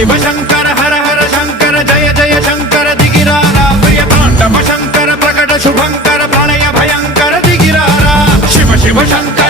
शिव शंकर हर हर शंकर जय जय शंकर दिगिरारा प्रिय तांडव शंकर प्रकट शुभंकर प्रणय भयंकर दिगिरारा शिव शिव शंकर